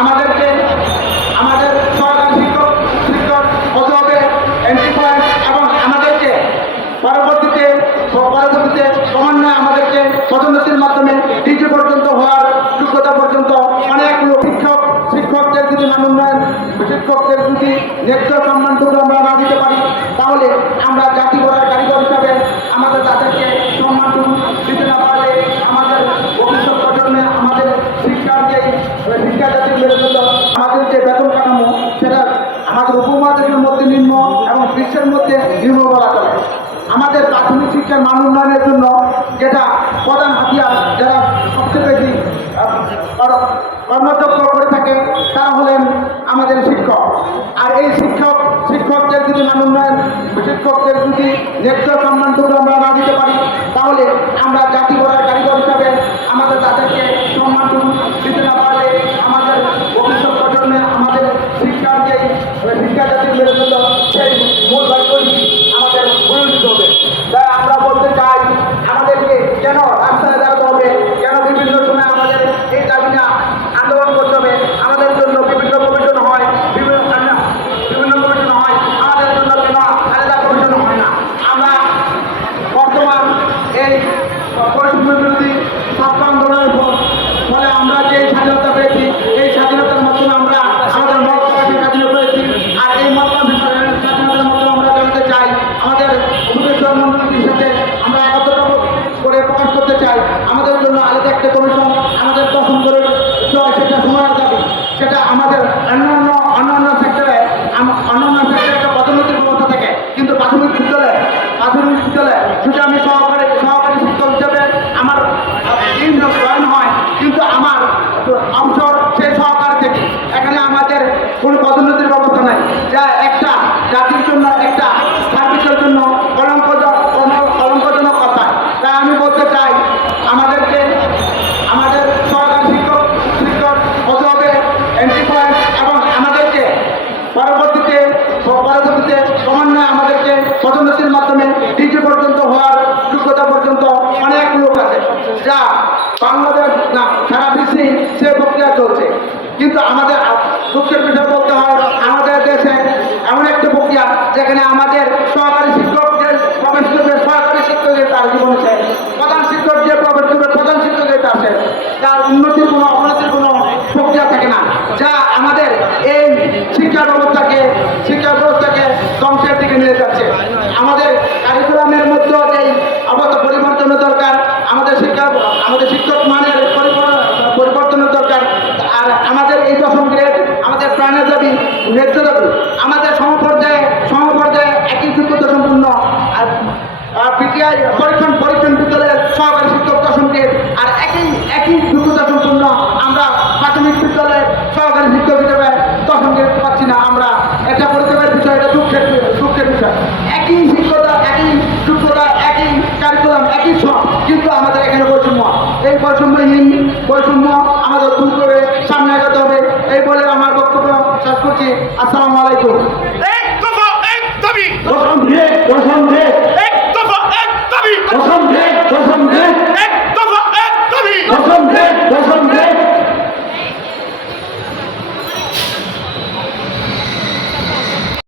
আমাদেরকে, আমাদের সরকারি শিক্ষক শিক্ষক হতে হবে এবং আমাদেরকে পরবর্তীতে পরবর্তীতে ক্রমান্বয়ে আমাদেরকে পদোন্নতির মাধ্যমে ডিজি পর্যন্ত হওয়ার যোগ্যতা পর্যন্ত অনেক লোক, শিক্ষক, শিক্ষকদের যদি মান উন্নয়ন, শিক্ষকদের যদি ন্যায্য সম্মানটুকু আমরা না দিতে পারি, তাহলে আমরা মধ্যে বলা চলে আমাদের প্রাথমিক শিক্ষার মান উন্নয়নের জন্য যেটা প্রধান হাতিয়ার যারা সবচেয়ে বেশি কর্মযোগ্য করে থাকে, তারা হলেন আমাদের শিক্ষক। আর এই শিক্ষক, শিক্ষকদের যদি মান উন্নয়ন, শিক্ষকদের যদি ন্যায্য সম্মানটুকু আমরা না দিতে পারি, তাহলে আমরা জাতি গড়ার কারিগর হিসাবে আমাদের তাদেরকে চাই, আমাদের জন্য আলাদা একটা কমিশন আমাদের তখন করে সেটা সময়ের দাবি সেটা আমাদের অন্যান্য অন্যান্য সেক্টরে একটা পদোন্নতির ব্যবস্থা থাকে কিন্তু প্রাথমিক বিদ্যালয়ে প্রাথমিক বিদ্যালয়ে সেটা আমি সহকারী সহকারী শিক্ষক হিসেবে আমার দিন জয়েন হয় কিন্তু আমার অবসর সেই সহকার থেকে এখানে আমাদের কোনো পদোন্নতির ব্যবস্থা নাই যা একটা জাতির জন্য একটা সার্ভিসের জন্য কলঙ্ক কলঙ্কজনক কথা তাই আমি বলতে চাই আমাদেরকে আমাদের সরকারি শিক্ষক শিক্ষক হতে হবে এন্ট্রি পয়েন্ট এবং আমাদেরকে পরবর্তীতে পরবর্তীতে ক্রমান্বয়ে আমাদেরকে পদোন্নতির মাধ্যমে ডিজি পর্যন্ত হওয়ার যোগ্যতা পর্যন্ত অনেক লোক আছে যা বাংলাদেশ না, সারা বিশ্বে সে প্রক্রিয়া চলছে। কিন্তু আমাদের দুঃখের বিষয় বলতে হয়, আমাদের দেশে এমন একটা প্রক্রিয়া যেখানে আমাদের সহকারী শিক্ষক যে প্রবেশ করবে, সহকারী শিক্ষকের তার জীবন শেষ, প্রধান শিক্ষক যে প্রবেশ করবে, প্রধান শিক্ষকের তার শেষ। তার উন্নতির কোনো অবনতির কোনো প্রক্রিয়া থাকে না। যা আমাদের এই শিক্ষা ব্যবস্থাকে, শিক্ষা আমাদের কারিকুলামের মধ্যে যেই একই শিক্ষতা একই যোগ্যতা একই কারিকুলাম একই সব কিন্তু আমাদের এখানে বৈষম্য। এই বৈষম্যহীন বৈষম্য আমাদের দূর করে সামনে আগাতে হবে। এই বলে আমার বক্তব্য শেষ করছি। আসসালামু আলাইকুম। দশম দশম দশম দশম